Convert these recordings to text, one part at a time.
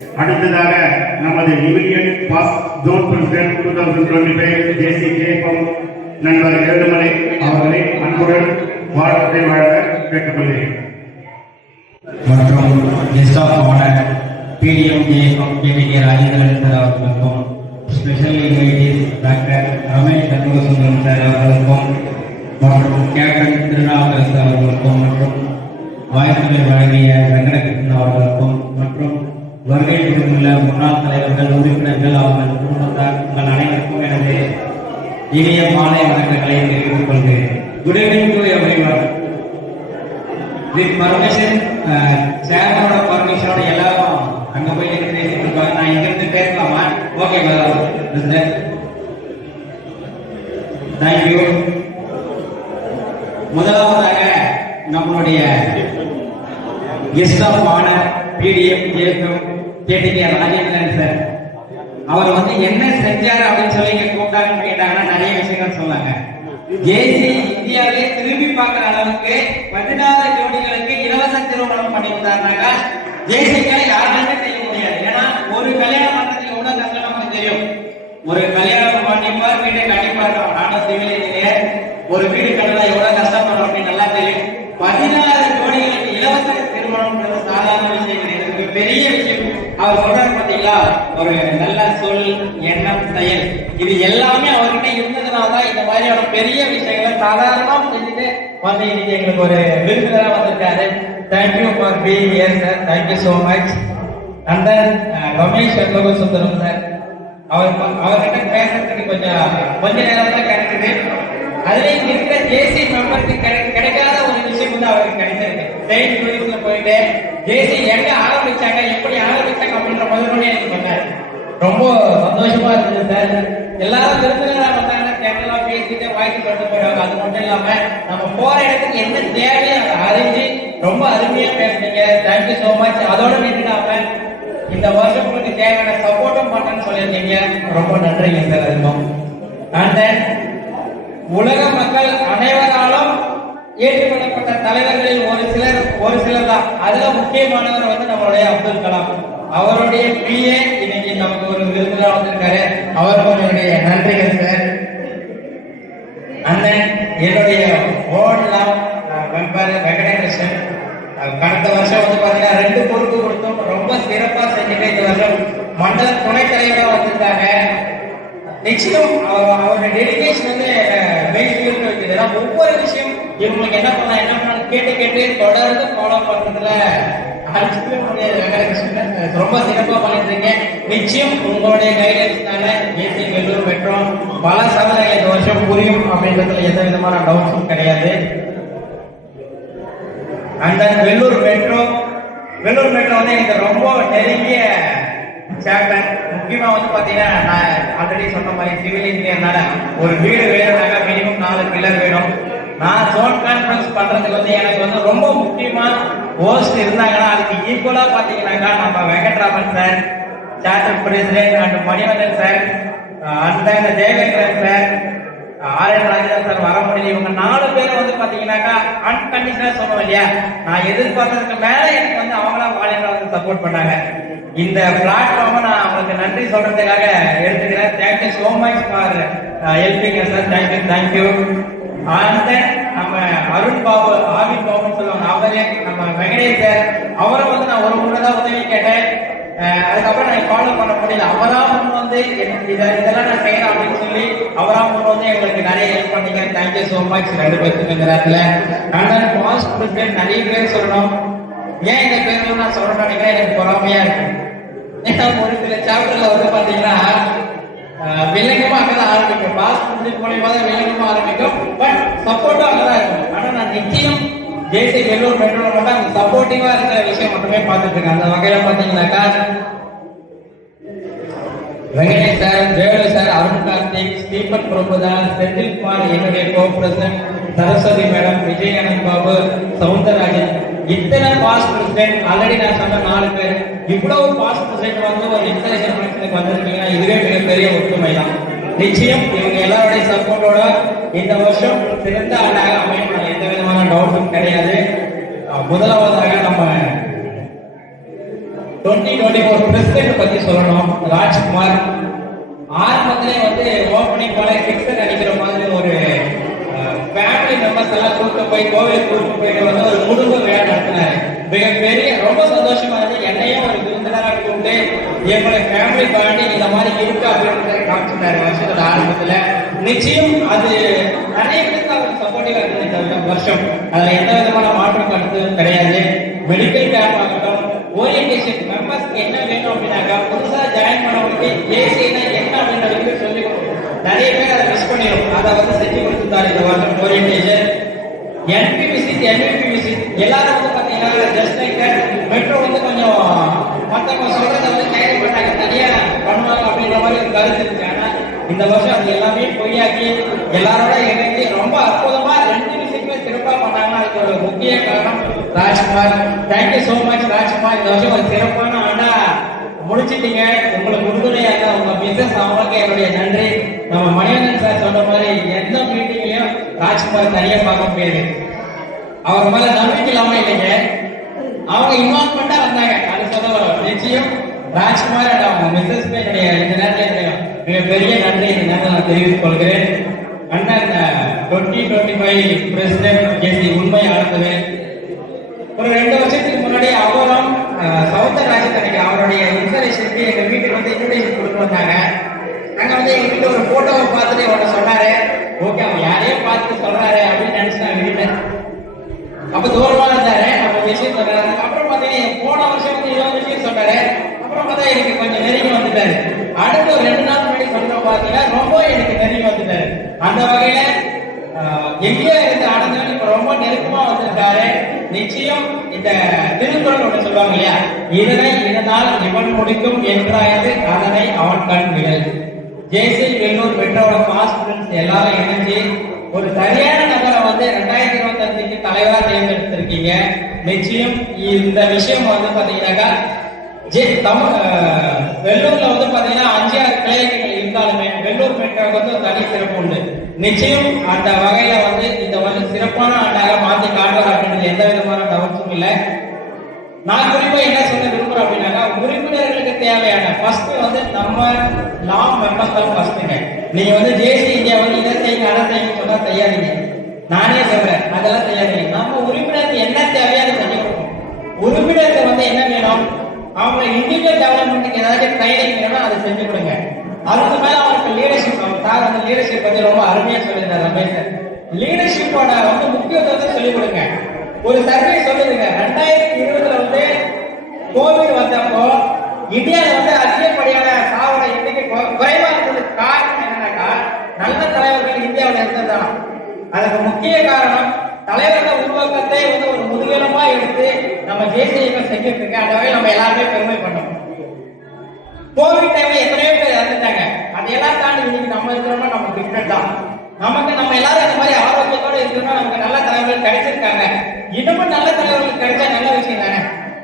அடுத்ததாக நமது union past zone president 2025 JC கேபம் நண்பர் ஏழுமலை அவர்களை அன்புடன் வாழ்த்தை வழங்க கேட்டுக்கொள்கிறேன். மற்றும் கெஸ்ட் ஆஃப் ஆனர் பிடிஎம் கேபம் கேபிகே ராஜேந்திரன் சார் அவர்களுக்கும் special invitees doctor Ramesh Shanmugasundaram sir அவர்களுக்கும் மற்றும் கேப்டன் திருநாவுக்கரசு அவர்களுக்கும் மற்றும் வாய்ப்புகளை வழங்கிய வெங்கடகிருஷ்ணன் அவர்களுக்கும் மற்றும் வருகை புரிந்துள்ள முன்னாள் தலைவர்கள் உறுப்பினர்கள் அவர்கள் குடும்பத்தார் உங்கள் அனைவருக்கும் எனது இனிய மாலை வணக்கங்களை தெரிவித்துக் கொள்கிறேன். Good evening to everyone. With permission, சேர்மனோட பர்மிஷனோட எல்லாரும் அங்க போய் பேசிட்டு இருப்பாங்க. நான் இங்க இருந்து பேசலாமா? Okay, thank you. முதலாவதாக நம்மளுடைய guest of honour PTM KTK Rajendran sir அவர் வந்து என்ன செஞ்சாரு அப்படின்னு சொல்லி கூப்பிட்டாங்கன்னு கேட்டாங்கன்னா நிறைய விஷயங்கள் சொன்னாங்க. ஜேசி இந்தியாவிலே திரும்பி பார்க்கிற அளவுக்கு 16 ஜோடிகளுக்கு இலவச திருமணம் பண்ணி கொடுத்தாருனாக்கா ஜேசிக்கால யாருமே செய்ய முடியாது. ஏன்னா ஒரு கல்யாணம் பண்றதுக்கு எவ்வளவு கஷ்டம் நமக்கு தெரியும். ஒரு கல்யாணம் பண்ணிப்பார், வீட்டை கண்டிப்பார். நானும் சிவில் இன்ஜினியர், ஒரு வீடு கட்டல எவ்வளவு கஷ்டப்படுறோம் அப்படின்னு நல்லா தெரியும். 16 ஜோடிகளுக்கு இலவச திருமணம் சாதாரண விஷயம் கிடையாது, பெரிய விஷயம். அவர் சொல்றாரு பாத்தீங்களா, ஒரு நல்ல சொல், எண்ணம், செயல், இது எல்லாமே அவர்கிட்ட இருந்ததுனாலதான் இந்த மாதிரியான பெரிய விஷயங்களை சாதாரணமா செஞ்சுட்டு வந்து இன்னைக்கு எங்களுக்கு ஒரு விருதுதான் வந்திருக்காரு. Thank you for being here sir, thank you so much. And then Ramesh Shanmugasundaram sir, அவர்கிட்ட பேசுறதுக்கு கொஞ்ச நேரம் தான் கிடைக்குது. அதுல இங்க இருக்கிற ஜேசி மெம்பருக்கு கிடைக்காத ஒரு விஷயம் வந்து அவருக்கு கிடைச்சிருக்கு. செயின்ட் லூயிஸ்ல போயிட்டு ஜேசி எங்க ஆரம்பிச்சாங்க, எப்படி ஆரம்பிச்சாங்க அப்படின்ற முதல்ல எனக்கு சொன்னாரு. ரொம்ப சந்தோஷமா இருந்தது சார். எல்லாரும் திருத்தலாம் வந்தாங்கன்னா கேமரா பேசிட்டு வாய்க்கு சொல்லிட்டு போயிடுவாங்க. அது மட்டும் இல்லாம நம்ம போற இடத்துக்கு என்ன தேவையோ அதை அறிஞ்சு ரொம்ப அருமையா பேசுனீங்க. Thank you so much. அதோட நின்றுடாம இந்த வருஷம் உங்களுக்கு தேவையான சப்போர்ட்டும் பண்ணேன்னு சொல்லியிருந்தீங்க. ரொம்ப நன்றிங்க சார். அதுக்கும் அண்ட் தென் உலக மக்கள் அனைவராலும் ஏற்றுக்கொள்ளப்பட்ட தலைவர்களில் ஒரு சிலர் தான். அதுல முக்கியமானவர் வந்து நம்மளுடைய அப்துல் கலாம். அவருடைய பிஏ இன்னைக்கு நமக்கு ஒரு விருதுல வந்திருக்காரு. அவருக்கு என்னுடைய நன்றிகள் சார். அந்த என்னுடைய ஓடலாம் மெம்பர் வெங்கடகிருஷ்ணன் கடந்த வருஷம் வந்து பாத்தீங்கன்னா 2 பொறுப்பு கொடுத்தோம். ரொம்ப சிறப்பா செஞ்சுட்டு இந்த வருஷம் மண்டல துணைத் தலைவராக வந்திருக்காங்க. நிச்சயம் அவருடைய டெடிகேஷன் வந்து மெயின் இருக்குது. ஏன்னா ஒவ்வொரு விஷயம் இவங்களுக்கு என்ன பண்ண கேட்டு தொடர்ந்து ஃபாலோ பண்றதுல ரொம்ப சிறப்பா பண்ணிட்டு இருக்கீங்க. நிச்சயம் உங்களுடைய கைடன்ஸ்னால ஏசி வெள்ளூர் மெட்ரோ பல சாதனைகள் இந்த வருஷம் புரியும் அப்படின்றதுல எந்த விதமான டவுட்ஸும் கிடையாது. அந்த வெள்ளூர் மெட்ரோ வந்து எனக்கு ரொம்ப நெருங்கிய சாப்டர். முக்கியமா வந்து பாத்தீங்கன்னா நான் ஆல்ரெடி சொன்ன மாதிரி சிவில் இன்ஜினியர்னால ஒரு வீடு வேணும்னாக்கா மினிமம் 4 பில்லர் வேணும். நான் ஜோன் கான்ஃபரன்ஸ் பண்றதுக்கு வந்து எனக்கு வந்து ரொம்ப முக்கியமா ஹோஸ்ட் இருந்தாங்கன்னா அதுக்கு ஈக்குவலா பாத்தீங்கன்னாக்கா நம்ம Venkatraman sir, charter president and Manivannan sir, அந்த Jayavendran sir, R N Raja sir வர முடியல. இவங்க 4 பேரும் வந்து பாத்தீங்கன்னாக்கா அன்கண்டிஷனலா சொல்லுவோம் இல்லையா, நான் எதிர்பார்த்ததுக்கு மேல எனக்கு வந்து அவங்களா வாலியரா வந்து சப்போர்ட் பண்ணாங்க. இந்த பிளாட்ஃபார்மை நான் அவங்களுக்கு நன்றி சொல்றதுக்காக எடுத்துக்கிறேன். Thank you so much for helping sir. Thank you. அந்த நம்ம அருண் பாபு, ஆவின் பாபுன்னு சொல்லுவாங்க, அவரே நம்ம வெங்கடேஷ் சார், அவரை வந்து நான் ஒரு முறை தான் உதவி கேட்டேன். அதுக்கப்புறம் நான் ஃபாலோ பண்ண முடியல. அவரா முன் வந்து இதெல்லாம் நான் செய்யறேன் அப்படின்னு சொல்லி அவரா முன் வந்து எங்களுக்கு நிறைய ஹெல்ப் பண்ணீங்க. தேங்க்யூ சோ மச் 2 பேருக்கு இந்த நேரத்துல. ஆனால் பாஸ்ட் பிரசிடென்ட் நிறைய பேர் சொல்லணும். ஏன் இந்த பேர் நான் சொல்றேன் எனக்கு பொறாமையா இருக்கு. ஏன்னா ஒரு சில சாப்டர்ல வந்து பாத்தீங்கன்னா வில்லங்கமா அங்கதான் ஆரம்பிக்கும். பாஸ் பிரசிடென்ட் மூலியமா தான் வில்லங்கமா ஆரம்பிக்கும். பட் சப்போர்ட்டும் அங்கதான் இருக்கும். ஆனா நான் நிச்சயம் ஜேசி வெள்ளூர் மெட்ரோல மட்டும் அந்த சப்போர்ட்டிவா இருக்கிற விஷயம் மட்டுமே பார்த்துட்டு இருக்கேன். அந்த வகையில பாத்தீங்கன்னாக்கா Venkatesh sir, Velu sir, Arun Karthik, Stephen Prabhudas, Senthil Kumar, என்னுடைய கோ பிரசிடென்ட் சரஸ்வதி மேடம், விஜயகானந்த் பாபு, சவுந்தரராஜன், இத்தனை பாஸ்ட் பிரசிடென்ட் ஆல்ரெடி நான் சொன்ன 4 பேர். இவ்வளவு பாஸ்ட் பிரசிடென்ட் வந்து ஒரு இன்டர்நேஷனல் ஃபங்க்ஷனுக்கு வந்திருக்கீங்கன்னா இதுவே மிகப்பெரிய ஒற்றுமை தான். நிச்சயம் இவங்க எல்லாருடைய சப்போர்ட்டோட இந்த வருஷம் சிறந்த ஆண்டாக அமையும், எந்த விதமான டவுட்டும் கிடையாது. முதலாவதாக நம்ம 2024 பிரசிடென்ட் பத்தி சொல்லணும். ராஜ்குமார் ஆரம்பத்திலே வந்து ஓப்பனிங் போல சிக்ஸர் அடிக்கிற மாதிரி ஒரு ஃபேமிலி மெம்பர்ஸ் எல்லாம் கூப்பிட்டு போய் கோவிலுக்கு கூப்பிட்டு போயிட்டு வந்து ஒரு குடும்ப விழா நடத்தினாரு. மிகப்பெரிய ரொம்ப சந்தோஷமா இருந்து என்னையும் ஒரு விருந்தினராக கூப்பிட்டு எங்களுடைய ஃபேமிலி பாண்டி இந்த மாதிரி இருக்கு அப்படின்றத காமிச்சிட்டாரு வருஷத்தோட ஆரம்பத்துல. நிச்சயம் அது நிறைய பேருக்கு அவருக்கு சப்போர்ட்டிவா இருந்தது இந்த வருஷம். அதுல எந்த விதமான மாற்றம் கருத்து கிடையாது. மெடிக்கல் கேம்ப் ஆகட்டும், ஓரியன்டேஷன் மெம்பர்ஸ்க்கு என்ன வேணும் அப்படின்னாக்கா புதுசா ஜாயின் பண்ணவங்களுக்கு ஏசினா என்ன அப்படின்றதுக்கு சொல்லி நிறைய பேர் அதை மிஸ் பண்ணிடும். அதை வந்து செஞ்சு கொடுத்துட்டாரு இந்த வருஷம். ஓரியன்டேஷன் என்பிபிசி எல்லாரும் வந்து பாத்தீங்கன்னா ஜஸ்ட் லைக் மெட்ரோ வந்து கொஞ்சம் மத்தவங்க சொல்றத வந்து கேட்க மாட்டாங்க, தனியா பண்ணுவாங்க அப்படின்ற மாதிரி ஒரு கருத்து இருக்கு. ஆனா இந்த வருஷம் அது எல்லாமே பொய்யாக்கி எல்லாரோட இணைந்து ரொம்ப அற்புதமா 2 விஷயமே சிறப்பா பண்ணாங்கன்னா அதுக்கு ஒரு முக்கிய காரணம் Rajkumar. Thank you so much Rajkumar. இந்த வருஷம் ஒரு சிறப்பான ஆண்டா முடிச்சிட்டீங்க. உங்களுக்கு உறுதுணையாக உங்க பிசினஸ் அவங்களுக்கு என்னுடைய நன்றி. நம்ம மணிவண்ணன் சார் சொன்ன மாதிரி எந்த மீட்டிங்கையும் ராஜ்குமார் தனியா பார்க்க முடியாது. அவர் மேல நம்பிக்கை இல்லாம இல்லைங்க, அவங்க இன்வால்மெண்டா வந்தாங்க. அது சொல்ல நிச்சயம் ராஜ்குமார் அண்ட் அவங்க மிஸ்ஸஸ் என்னுடைய இந்த நேரத்தில் மிகப்பெரிய நன்றி இந்த நேரத்தில் நான் தெரிவித்துக் கொள்கிறேன். அண்ணன் 2025 பிரசிடென்ட் ஜேசி உண்மை ஆனது ஒரு 2 வருஷத்துக்கு முன்னாடி அவரும் சவுந்தரராஜன் அவருடைய இன்ஸ்டாலேஷனுக்கு எங்க வீட்டுக்கு வந்து இன்விடேஷன் கொடுத்து வந்தாங்க. நாங்க வந்து எங்க வீட்டு ஒரு போட்டோவை பார்த்துட்டு அவனை சொன்னாரு, ஓகே அவன் யாரையும் பார்த்து சொல்றாரு அப்படின்னு நினைச்சு நான் வீட்டுல அப்ப தூரமா இருந்தாரு. நம்ம விஷயம் சொல்றாரு. அப்புறம் பாத்தீங்கன்னா போன வருஷம் வந்து 20 விஷயம் சொன்னாரு. அப்புறம் பார்த்தா எனக்கு கொஞ்சம் நெருங்கி வந்துட்டாரு. அடுத்த ஒரு 2 நாள் முன்னாடி சொல்ற பாத்தீங்கன்னா ரொம்ப எனக்கு நெருங்கி வந்துட்டாரு. அந்த வகையில எங்கேயோ இருந்து ஆனந்தன் இப்ப ரொம்ப நெருக்கமா வந்திருக்காரு. நிச்சயம் இந்த திருக்குறள் ஒன்று சொல்லுவாங்க இல்லையா, இதனை இதனால் இவன் முடிக்கும் என்றாயது அதனை அவன் கண் விடல். ஜேசி வெள்ளூர் மெட்ரோட பாஸ்ட் ஃப்ரெண்ட்ஸ் எல்லாரும் இணைஞ்சு ஒரு சரியான நபரை வந்து 2025க்கு தலைவரா தேர்ந்தெடுத்திருக்கீங்க. நிச்சயம் இந்த விஷயம் வந்து பாத்தீங்கன்னாக்கா வெள்ளூர்ல வந்து பாத்தீங்கன்னா 5-6 கிளைகள் இருந்தாலுமே வெள்ளூர் மெட்ரோக்கு வந்து ஒரு தனி சிறப்பு உண்டு. நிச்சயம் அந்த வகையில வந்து இந்த வருஷம் சிறப்பான ஆண்டாக மாற்றி காட்டுவார் அப்படின்றது எந்த விதமான டவுட்ஸும் இல்லை. நான் குறிப்பா என்ன சொல்ல விரும்புறேன் அப்படின்னாக்கா உறுப்பினர்களுக்கு தேவையான ஃபர்ஸ்ட் வந்து நம்ம லா மெம்பர்ஸ் தான் ஃபர்ஸ்ட்டுங்க. நீங்க வந்து ஜேசி இந்தியா வந்து இதை செய்யுங்க அதை செய்யுங்க சொன்னா செய்யாதீங்க. நானே சொல்றேன் அதெல்லாம் செய்யாதீங்க. நம்ம உறுப்பினருக்கு என்ன தேவையோ அதை செஞ்சு கொடுக்கணும். உறுப்பினருக்கு வந்து என்ன வேணும், அவங்க இண்டிவிஜுவல் டெவலப்மெண்ட்டுக்கு ஏதாச்சும் ட்ரைனிங் வேணும் அதை செஞ்சு கொடுங்க. அதுக்கு மேல அவருக்கு லீடர்ஷிப் சார் வந்து லீடர்ஷிப் பத்தி ரொம்ப அருமையா சொல்லியிருந்தார் ரமேஷ் சார். லீடர்ஷிப்போட வந்து முக்கியத்துவத்தை சொல்லிக் கொடுங்க. ஒரு சர்வே சொல்லுதுங்க 2020 வந்து கோவிட் வந்தப்போ இந்தியாவில் வந்து அதிகப்படியான சாவோட எண்ணிக்கை குறைவா இருந்ததுக்கு காரணம் என்னன்னாக்கா நல்ல தலைவர்கள் இந்தியாவில் இருந்ததுதான். அதுக்கு முக்கிய காரணம் தலைவர்கள் உருவாக்கத்தை வந்து ஒரு முதுகெலும்பா எடுத்து நம்ம தேசிய செஞ்சுட்டு இருக்க. அந்த வகையில் நம்ம எல்லாருமே பெருமை பண்ணோம். கோவிட் டைம்ல எத்தனையோ பேர் இறந்துட்டாங்க. அதையெல்லாம் தாண்டி இன்னைக்கு நம்ம இருக்கிறோம்னா நம்ம டிஃபரெண்ட் தான். நமக்கு நம்ம எல்லாரும் இந்த மாதிரி ஆரோக்கியத்தோட இருக்கணும்னா நமக்கு நல்ல தலைவர்கள் கிடைச்சிருக்காங்க. இன்னமும் நல்ல தலைவர்கள் கிடைச்சா நல்ல விஷயம் தானே.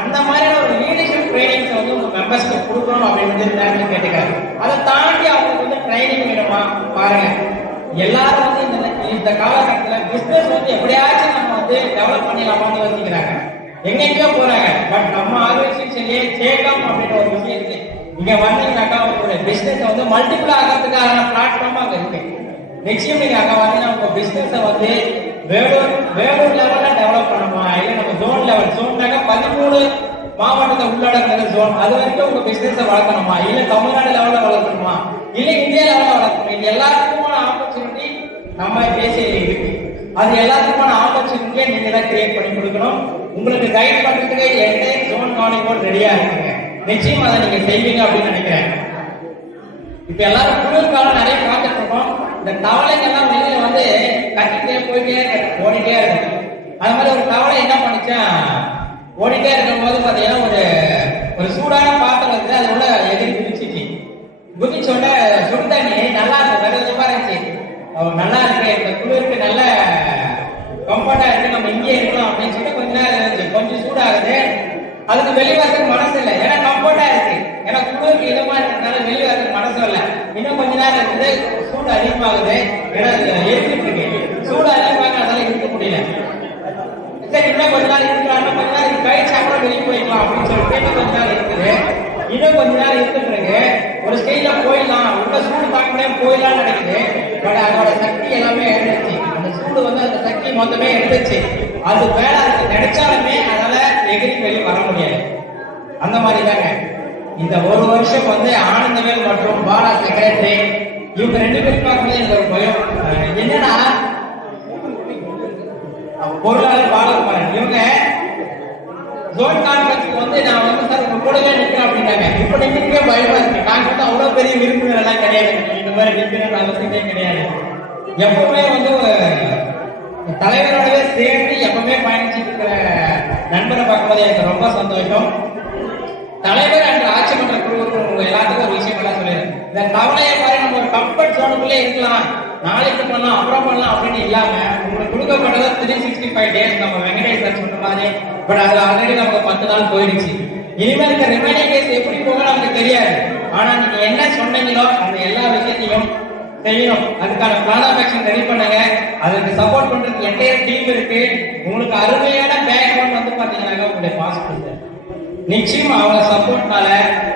அந்த மாதிரியான ஒரு லீடர்ஷிப் ட்ரைனிங்ஸ் வந்து உங்க மெம்பர்ஸ்க்கு கொடுக்கணும் அப்படின்னு கேட்டுக்கிறாங்க. அதை தாண்டி அவங்களுக்கு வந்து ட்ரைனிங் வேணுமா பாருங்க. எல்லாரும் வந்து இந்த காலகட்டத்தில் பிசினஸ் வந்து எப்படியாச்சும் நம்ம வந்து டெவலப் பண்ணிடலாமான்னு யோசிக்கிறாங்க. எங்கெங்கயோ போறாங்க. பட் நம்ம ஆர்கனைசேஷன்லயே சேகம் அப்படின்ற ஒரு விஷயம் இருக்கு. இங்க வந்தீங்கன்னாக்கா உங்களோட பிசினஸ் வந்து மல்டிபிள் ஆகிறதுக்கான பிளாட்ஃபார்மா அங்க இருக்கு. நிச்சயம் நீங்க அங்க வந்தீங்கன்னா உங்க பிசினஸ் வந்து வேலூர் லெவல்ல டெவலப் பண்ணணுமா, இல்ல நம்ம ஜோன் லெவல் ஜோன்னாக்கா 13 மாவட்டத்தை உள்ளடக்கிற ஜோன் அது வரைக்கும் உங்க பிசினஸ் வளர்க்கணுமா, இல்ல தமிழ்நாடு லெவல்ல வளர்க்கணுமா, இல்ல இந்தியா லெவல்ல வளர்க்கணும். இது எல்லாத்துக்குமான ஆப்பர்ச்சுனிட்டி நம்ம தேசிய இருக்கு. அது எல்லாத்துக்குமான ஆப்பர்ச்சுனிட்டியை நீங்க தான் கிரியேட் பண்ணி கொடுக்கணும். உங்களுக்கு கைட் பண்றதுக்கு எந்த ஜோன் கார்னிவோல் ரெடியா இருக்குங்க. நிச்சயம் அதை நீங்க செய்வீங்க அப்படின்னு நினைக்கிறேன். இப்ப எல்லாரும் குளிர்காலம் நிறைய பார்த்துட்டு இருக்கோம். இந்த தவளைங்கெல்லாம் வெளியில வந்து கட்டிட்டே போயிட்டே ஓடிட்டே இருக்கு. அது மாதிரி ஒரு தவளை என்ன பண்ணிச்சா ஓடிட்டே இருக்கும் போது பாத்தீங்கன்னா ஒரு சூடான பாத்திரம் இருக்கு, அது உள்ள எதிரி குதிச்சிச்சு. குதிச்சோட சுடு தண்ணி நல்லா இருக்கு, கடுதமா இருந்துச்சு. நல்லா இருக்கு, இந்த குளிருக்கு நல்ல கம்ஃபர்டா இருக்கு, நம்ம இங்கே இருக்கலாம் அப்படின்னு சொல்லிட்டு கொஞ்ச நேரம் இருந்துச்சு. கொஞ்சம் சூடாகுது, அதுக்கு வெளிவாசத்துக்கு மனசு இல்லை. ஏன்னா கம்ஃபர்டா இருக்கு, ஏன்னா குளிருக்கு இதமா இருக்கிறதுனால வெளிவாசத்துக்கு மனசு இல்லை. இன்னும் கொஞ்ச நேரம் இருக்குது, சூடு அதிகமாகுது, ஏன்னா எரிஞ்சிட்டு இருக்கு. சூடு அதிகமாக அதனால இருக்க முடியல. சரி இன்னும் கொஞ்ச நாள் இருக்கிறாங்க, கொஞ்ச நாள் கழிச்சு அப்புறம் வெளியே போய்க்கலாம் அப்படின்னு சொல்லிட்டு இன்னும் கொஞ்ச நாள் இருக்குது. இன்னும் கொஞ்ச நாள் இருக்கிறது ஒரு ஸ்டேஜ்ல போயிடலாம், உள்ள சூடு தாக்க முடியாம போயிடலாம்னு நினைக்குது. பட் அதோட சக்தி எல்லாமே எடுத்துச்சு. அந்த சூடு வந்து அந்த சக்தி மொத்தமே எடுத்துச்சு. அது மேல அதுக்கு கிடைச்சாலுமே அதனால எகிரி வெளியே வர முடியாது. அந்த மாதிரி தாங்க இந்த ஒரு வருஷம் வந்து ஆனந்தவேல் மற்றும் பாலா செக்ரட்டரி இவங்க ரெண்டு பேரும் பார்க்கும்போது எனக்கு ஒரு பயம். என்னன்னா பொருளாளர் பாலகுமாரன் இவங்க ஜோன் கான்ஃபரன்ஸ்க்கு வந்து நான் வந்து சார் உங்க கூடவே நிற்கிறேன் அப்படின்னாங்க. இப்ப நிற்கிறதுக்கே பயமா இருக்கு. நாங்க வந்து அவ்வளவு பெரிய விருந்தினர் எல்லாம் கிடையாது, இந்த மாதிரி நிற்கிற அவசியமே கிடையாது. எப்பவுமே வந்து தலைவரோடவே சேர்ந்து எப்பவுமே பயணிச்சுட்டு இருக்கிற நண்பரை பார்க்கும்போது எனக்கு ரொம்ப சந்தோஷம். தலைவர் என்ற ஆட்சி மன்ற குழுவுக்கு எல்லாத்துக்கும் ஒரு விஷயம் எல்லாம் சொல்லிடுறேன். இந்த கவலையை மாதிரி நம்ம ஒரு கம்ஃபர்ட் ஜோனுக்குள்ளே இருக்கலாம், நாளைக்கு பண்ணலாம் அப்புறம் பண்ணலாம் அப்படின்னு இல்லாம உங்களுக்கு கொடுக்கப்பட்டது 365 டேஸ். நம்ம வெங்கடேஷ் சார் சொன்ன மாதிரி பட் அதுல ஆல்ரெடி நமக்கு 10 நாள் போயிடுச்சு. இனிமேல் இருக்க ரிமைனிங் டேஸ் எப்படி போக நமக்கு தெரியாது. ஆனா நீங்க என்ன சொன்னீங்களோ அந்த எல்லா விஷயத்தையும் செய்யணும். அதுக்கான பிளான் ஆஃப் ஆக்ஷன் ரெடி பண்ணுங்க. அதுக்கு சப்போர்ட் பண்றதுக்கு என்டையர் டீம் இருக்கு. உங்களுக்கு அருமையான பேக்ரவுண்ட் வந்து பாத்தீங்கன்னா உங்களுடைய பாஸ்போர்ட் நிச்சயமா அவங்க சப்போர்ட்னால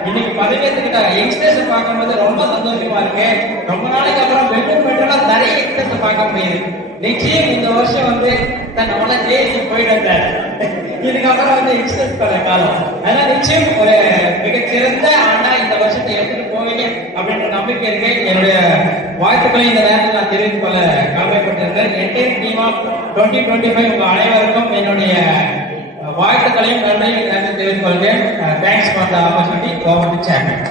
இன்னைக்கு பதவியேற்றுக்கிட்ட யங்ஸ்டர்ஸ் பார்க்கும்போது ரொம்ப சந்தோஷமா இருக்கு. ரொம்ப நாளைக்கு அப்புறம் பெட்ரோல் நிறைய யங்ஸ்டர்ஸ் பார்க்க முடியுது. நிச்சயம் இந்த வருஷம் வந்து நம்மள ஜேசி போயிடுங்க. இதுக்கப்புறம் வந்து யங்ஸ்டர்ஸ் காலம். அதனால நிச்சயம் ஒரு மிகச்சிறந்த ஆண்டா இந்த வருஷத்தை எடுத்துட்டு போவீங்க அப்படின்ற நம்பிக்கை இருக்கு. என்னுடைய வாழ்த்துக்களை இந்த நேரத்தில் நான் தெரிவித்துக் கொள்ள கடமைப்பட்டிருக்கேன். என்டையர் டீம் ஆஃப் 2025 உங்க அனைவருக்கும் என்னுடைய வாழ்த்துக்களையும் நன்மையும் தெரிவித்துக் கொள்கிறேன். Thanks for the opportunity. Over to chairman.